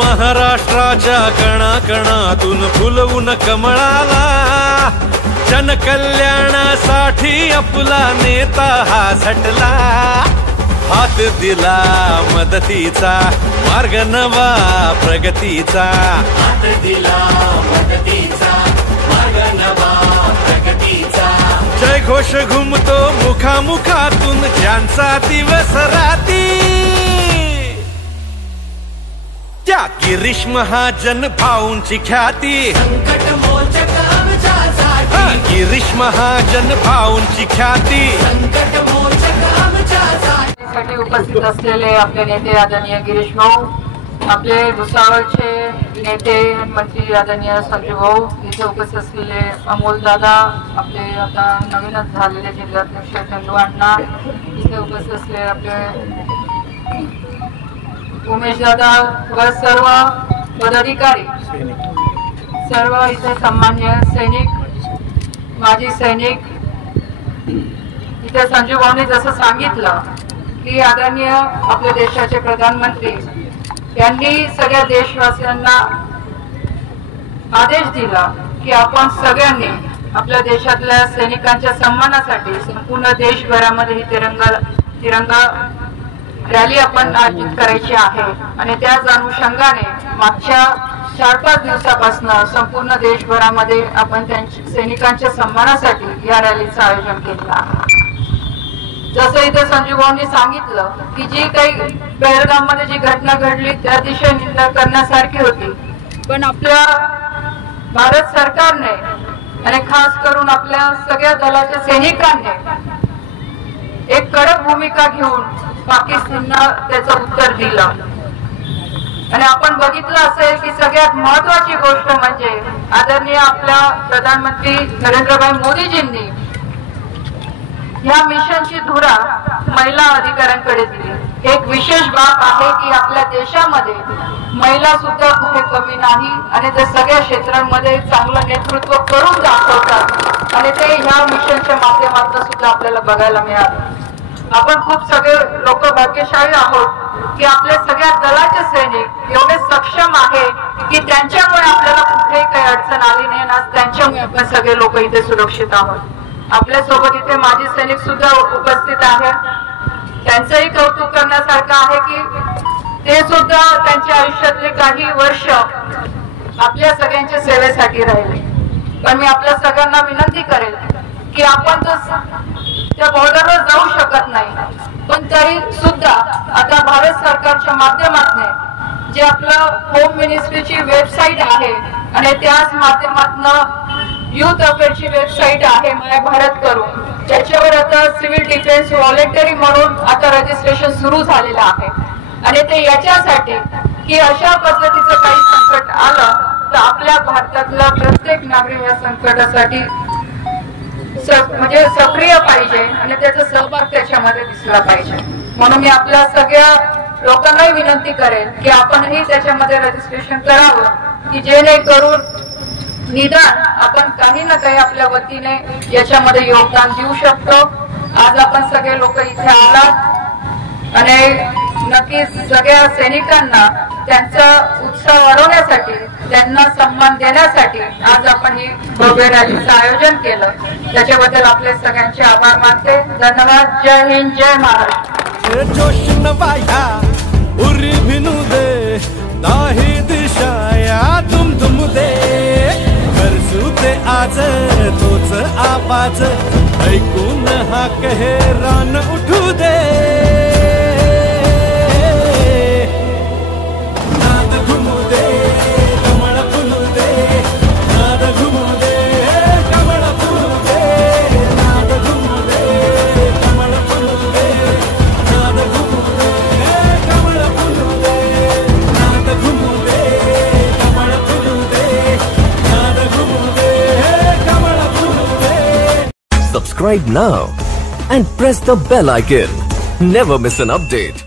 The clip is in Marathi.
महाराष्ट्राच्या कणाकणातून फुलवून कमळाला, जनकल्याणासाठी आपला नेता हा झटला. हात दिला मदतीचा, मार्ग नवा प्रगतीचा. हात दिला मदतीचा, मार्ग नवा प्रगतीचा. जय घोष घुमतो मुखामुखातून, ज्यांचा दिवस राती. त्या गिरीश महाजन भाऊंची ख्याती, संकट मोचक आमच्यासाठी. गिरीश महाजन भाऊंची ख्याती, संकट मोचक आमच्यासाठी. उपस्थित असलेले आपले नेते आदरणीय गिरीश भाऊ, आपले भुसावळचे नेते मंत्री आदरणीय संजू भाऊ, इथे उपस्थित असलेले अमोल दादा, आपले आता नवीनच झालेले जिल्हाध्यक्ष चंदू अण्णा, इथे उपस्थित असलेले आपले उमेश दादा व सर्व पदाधिकारी, सर्व इथे सन्मान्य सैनिक, माजी सैनिक. इथे संजू भाऊने जसं सांगितलं की आदरणीय आपल्या देशाचे प्रधानमंत्री यांनी सगळ्या देशवासियांना आदेश दिला की आपण सगळ्यांनी आपल्या देशातल्या सैनिकांच्या सन्मानासाठी संपूर्ण देशभरामध्ये ही तिरंगा रॅली आपण आयोजित करायची आहे. आणि त्याच अनुषंगाने मागच्या 4-5 दिवसापासून संपूर्ण देशभरामध्ये आपण त्यांच्या सैनिकांच्या सन्मानासाठी या रॅलीचं आयोजन केलं आहे. जसं इथे संजू भाऊंनी सांगितलं की जी काही पहलगाम मध्ये जी घटना घडली त्या दिशेने निंदा करण्यासारखी होती, पण आपल्या भारत सरकारने आणि खास करून आपल्या सगळ्या दलाच्या सैनिकांनी एक कडक भूमिका घेऊन पाकिस्तानला त्याचं उत्तर दिलं. आणि आपण बघितलं असेल की सगळ्यात महत्वाची गोष्ट म्हणजे आदरणीय आपल्या प्रधानमंत्री नरेंद्रभाई मोदीजींनी या मिशनची धुरा महिला अधिकाऱ्यांकडे दिली. एक विशेष बाब आहे की आपल्या देशामध्ये महिला सुद्धा कुठे कमी नाही आणि ते सगळ्या क्षेत्रांमध्ये चांगलं नेतृत्व करून दाखवतात आणि ते ह्या मिशनच्या माध्यमातून सुद्धा आपल्याला बघायला मिळालं. आपण खूप सगळे लोक भाग्यशाली आहोत की आपले सगळ्या दलाचे सैनिक एवढे सक्षम आहे की त्यांच्यामुळे आपल्याला कुठेही काही अडचण आली नाही ना, त्यांच्यामुळे आपण सगळे लोक इथे सुरक्षित आहोत. आपल्या सोबत इथे माजी सैनिक सुद्धा उपस्थित आहेत. त्यांचंही कौतुक करण्यासारखं आहे की ते सुद्धा त्यांच्या आयुष्यातले काही वर्ष आपल्या सगळ्यांच्या सेवेसाठी राहिले. पण मी आपल्या सगळ्यांना विनंती करेल की आपण त्या बॉर्डरवर जाऊ शकत नाही, पण तरी सुद्धा आता भारत सरकारच्या माध्यमातून जे आपलं होम मिनिस्ट्रीची वेबसाईट आहे आणि त्याच माध्यमातून युथ अफेअरची वेबसाईट आहे माय भारत करून, त्याच्यावर आता सिव्हिल डिफेन्स व्हॉलेंटरी म्हणून आता रजिस्ट्रेशन सुरू झालेलं आहे. आणि ते याच्यासाठी की अशा पद्धतीचं काही संकट आलं तर आपल्या भारतातला प्रत्येक नागरिक या संकटासाठी म्हणजे सक्रिय पाहिजे आणि त्याचा सहभाग त्याच्यामध्ये दिसला पाहिजे. म्हणून मी आपल्या सगळ्या लोकांनाही विनंती करेन की आपणही त्याच्यामध्ये रजिस्ट्रेशन करावं की जेणेकरून निदान आपण काही ना काही आपल्या वतीने याच्यामध्ये योगदान देऊ शकतो. आज आपण सगळे लोक इथे आलात आणि नक्कीच सगळ्या सैनिकांना त्यांचा उत्साह वाढवण्यासाठी, त्यांना सन्मान देण्यासाठी आज आपण ही भव्य रॅलीचं आयोजन केलं. त्याच्याबद्दल आपले सगळ्यांचे आभार मानते. धन्यवाद. जय हिंद, जय महाराष्ट्र. जोश नवाया उरी भिनू दे, दाही दिशाया तुम तुम दे. करसूते आज तोच आवाज, ऐकून हा कहे रान उठू दे. नाद घुमू दे, कमळ फुलू दे. नाद घुमू दे, कमळ फुलू दे. नाद घुमू दे, कमळ फुलू दे. नाद घुमू दे, कमळ फुलू दे. नाद घुमू दे, कमळ फुलू दे. नाद घुमू दे, कमळ फुलू दे. Subscribe now and press the bell icon. Never miss an update.